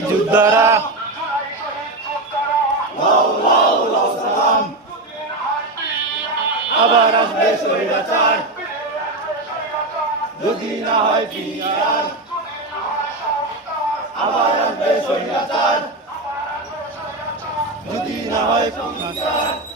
যোদ্ধারা। আবার আসবে স্বৈরাচার। যদি না হয় পিয়ার। আবার আসবে স্বৈরাচার। যদি না হয় পিয়ার।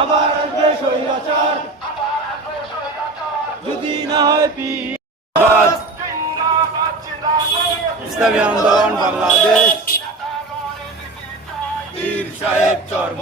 আবার আসবে স্বৈরাচার। যদি না হয় পি ইসলামী আন্দোলন বাংলাদেশ। পীর সাহেব চর্ম